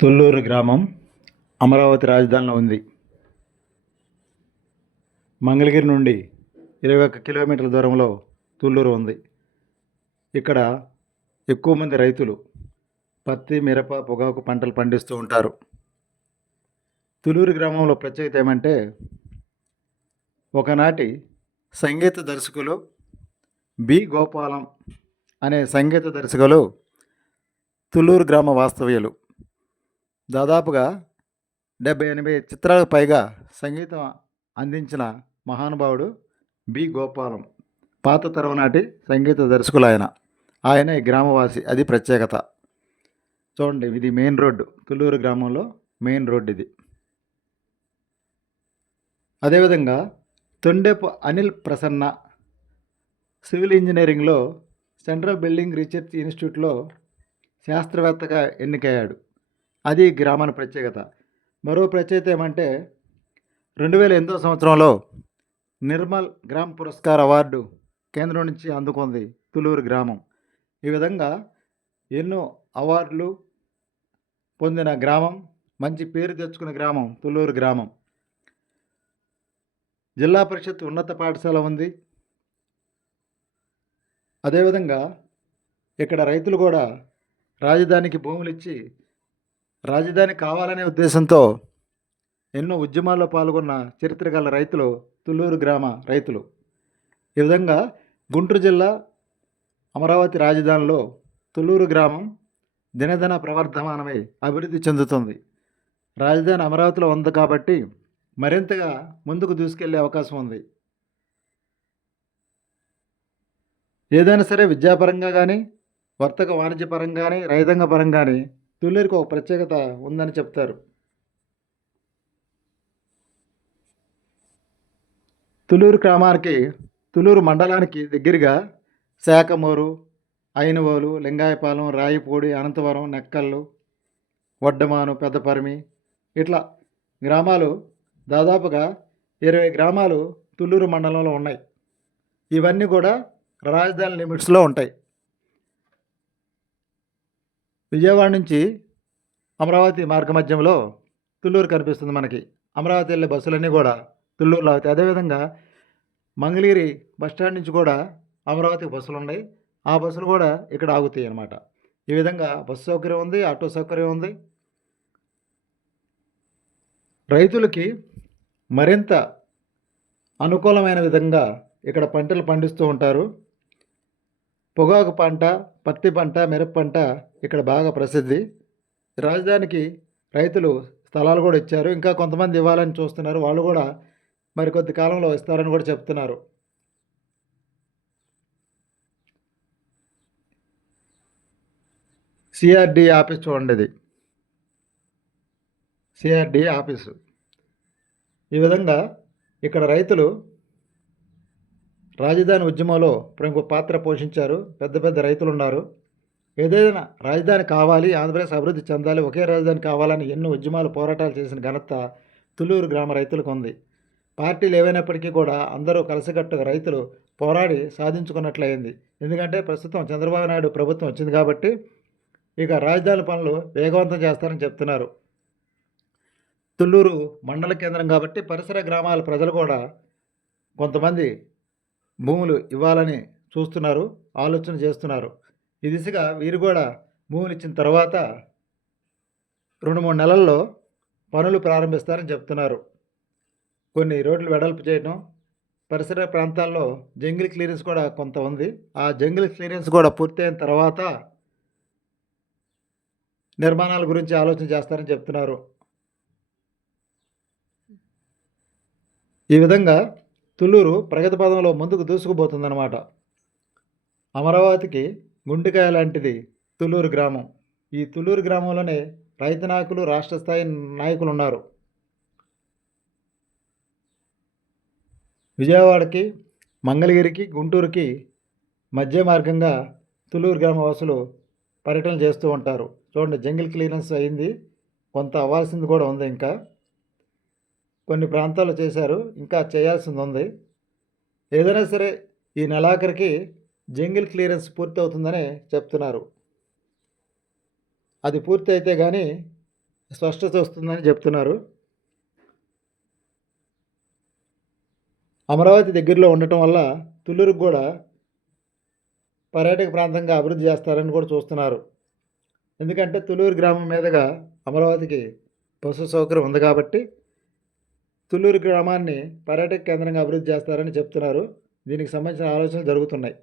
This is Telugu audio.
తుళ్ళూరు గ్రామం అమరావతి రాజధానిలో ఉంది. మంగళగిరి నుండి ఇరవై ఒక్క కిలోమీటర్ల దూరంలో తుళ్ళూరు ఉంది. ఇక్కడ ఎక్కువ మంది రైతులు పత్తి మిరప పొగాకు పంటలు పండిస్తూ ఉంటారు. తుళ్ళూరు గ్రామంలో ప్రత్యేకత ఏమంటే ఒకనాటి సంగీత దర్శకులు బి. గోపాలం అనే సంగీత దర్శకులు తుళ్ళూరు గ్రామ వాస్తవ్యులు. దాదాపుగా డెబ్బై ఎనభై చిత్రాలకు పైగా సంగీతం అందించిన మహానుభావుడు బి. గోపాలం పాత తరం నాటి సంగీత దర్శకులు ఆయన ఆయన ఈ గ్రామవాసి అది ప్రత్యేకత. చూడండి ఇది మెయిన్ రోడ్డు తుళ్ళూరు గ్రామంలో మెయిన్ రోడ్డు ఇది. అదేవిధంగా తొండెపు అనిల్ ప్రసన్న సివిల్ ఇంజనీరింగ్లో సెంట్రల్ బిల్డింగ్ రీసెర్చ్ ఇన్స్టిట్యూట్లో శాస్త్రవేత్తగా ఎన్నికయ్యాడు. అది ఈ గ్రామానికి ప్రత్యేకత. మరో ప్రత్యేకత ఏమంటే రెండు వేల ఎనిమిదో సంవత్సరంలో నిర్మల్ గ్రామ పురస్కార్ అవార్డు కేంద్రం నుంచి అందుకుంది తులూరు గ్రామం. ఈ విధంగా ఎన్నో అవార్డులు పొందిన గ్రామం మంచి పేరు తెచ్చుకున్న గ్రామం తులూరు గ్రామం. జిల్లా పరిషత్ ఉన్నత పాఠశాల ఉంది. అదేవిధంగా ఇక్కడ రైతులు కూడా రాజధానికి భూములు ఇచ్చి రాజధాని కావాలనే ఉద్దేశంతో ఎన్నో ఉద్యమాల్లో పాల్గొన్న చరిత్ర గల రైతులు తుళ్ళూరు గ్రామ రైతులు. ఈ విధంగా గుంటూరు జిల్లా అమరావతి రాజధానిలో తుళ్ళూరు గ్రామం దినదిన ప్రవర్ధమానమై అభివృద్ధి చెందుతుంది. రాజధాని అమరావతిలో ఉంది కాబట్టి మరింతగా ముందుకు దూసుకెళ్ళే అవకాశం ఉంది. ఏదైనా సరే విద్యాపరంగా కానీ వర్తక వాణిజ్యపరంగా కానీ రైతాంగ పరంగా కానీ తుళ్ళూరుకి ఒక ప్రత్యేకత ఉందని చెప్తారు. తులూరు గ్రామానికి తులూరు మండలానికి దగ్గరగా శాఖమూరు అయినవోలు లింగాయపాలెం రాయిపూడి అనంతవరం నెక్కల్లు వడ్డమాను పెద్దపరిమి ఇట్లా గ్రామాలు దాదాపుగా ఇరవై గ్రామాలు తుళ్ళూరు మండలంలో ఉన్నాయి. ఇవన్నీ కూడా రాజధాని లిమిట్స్లో ఉంటాయి. విజయవాడ నుంచి అమరావతి మార్గ మధ్యంలో తుళ్ళూరు కనిపిస్తుంది మనకి. అమరావతి వెళ్ళే బస్సులన్నీ కూడా తుళ్ళూరులో అవుతాయి. అదేవిధంగా మంగళగిరి బస్టాండ్ నుంచి కూడా అమరావతికి బస్సులు ఉన్నాయి. ఆ బస్సులు కూడా ఇక్కడ ఆగుతాయి అన్నమాట. ఈ విధంగా బస్సు సౌకర్యం ఉంది ఆటో సౌకర్యం ఉంది. రైతులకి మరింత అనుకూలమైన విధంగా ఇక్కడ పంటలు పండిస్తూ ఉంటారు. పొగాకు పంట పత్తి పంట మిరప పంట ఇక్కడ బాగా ప్రసిద్ధి. రాజధానికి రైతులు స్థలాలు కూడా ఇచ్చారు. ఇంకా కొంతమంది ఇవ్వాలని చూస్తున్నారు. వాళ్ళు కూడా మరికొద్ది కాలంలో ఇస్తారని కూడా చెప్తున్నారు. సిఆర్డి ఆఫీస్ చూడండి ఇది. CRD office. ఈ విధంగా ఇక్కడ రైతులు రాజధాని ఉద్యమంలో ప్రముఖ పాత్ర పోషించారు. పెద్ద పెద్ద రైతులు ఉన్నారు ఏదైనా రాజధాని కావాలి ఆంధ్రప్రదేశ్ అభివృద్ధి చెందాలి ఒకే రాజధాని కావాలని ఎన్నో ఉద్యమాలు పోరాటాలు చేసిన ఘనత తులూరు గ్రామ రైతులకు ఉంది. పార్టీలు ఏవైనప్పటికీ కూడా అందరూ కలిసికట్టుగా రైతులు పోరాడి సాధించుకున్నట్లయింది. ఎందుకంటే ప్రస్తుతం చంద్రబాబు నాయుడు ప్రభుత్వం వచ్చింది కాబట్టి ఇక రాజధాని పనులు వేగవంతం చేస్తారని చెప్తున్నారు. తుళ్ళూరు మండల కేంద్రం కాబట్టి పరిసర గ్రామాల ప్రజలు కూడా కొంతమంది భూములు ఇవ్వాలని చూస్తున్నారు ఆలోచన చేస్తున్నారు. ఈ దిశగా వీరు కూడా భూములు ఇచ్చిన తర్వాత రెండు మూడు నెలల్లో పనులు ప్రారంభిస్తారని చెప్తున్నారు. కొన్ని రోడ్లు వెడల్పు చేయడం పరిసర ప్రాంతాల్లో జంగిల్ క్లియరెన్స్ కూడా కొంత ఉంది. ఆ జంగిల్ క్లియరెన్స్ కూడా పూర్తయిన తర్వాత నిర్మాణాల గురించి ఆలోచన చేస్తారని చెప్తున్నారు. ఈ విధంగా తుళ్ళూరు ప్రగతి పదంలో ముందుకు దూసుకుపోతుందన్నమాట. అమరావతికి గుండెకాయ లాంటిది తుళ్ళూరు గ్రామం. ఈ తుళ్ళూరు గ్రామంలోనే రైతు నాయకులు రాష్ట్ర స్థాయి నాయకులు ఉన్నారు విజయవాడకి మంగళగిరికి గుంటూరుకి మధ్య మార్గంగా తుళ్ళూరు గ్రామవాసులు పర్యటన చేస్తూ ఉంటారు. చూడండి జంగిల్ క్లియరెన్స్ అయింది. కొంత అవ్వాల్సింది కూడా ఉంది ఇంకా. కొన్ని ప్రాంతాల్లో చేశారు ఇంకా చేయాల్సింది ఉంది ఏదైనా సరే ఈ నెలాఖరికి జంగిల్ క్లియరెన్స్ పూర్తి అవుతుందని చెప్తున్నారు. అది పూర్తి అయితే కానీ స్పష్టత వస్తుందని చెప్తున్నారు. అమరావతి దగ్గరలో ఉండటం వల్ల తుళ్ళూరుకు కూడా పర్యాటక ప్రాంతంగా అభివృద్ధి చేస్తారని కూడా చూస్తున్నారు. ఎందుకంటే తుళ్ళూరు గ్రామం మీదుగా అమరావతికి బస్సు సౌకర్యం ఉంది కాబట్టి తుళ్ళూరు గ్రామాన్ని పర్యాటక కేంద్రంగా అభివృద్ధి చేస్తారని చెప్తున్నారు. దీనికి సంబంధించిన ఆలోచనలు జరుగుతున్నాయి.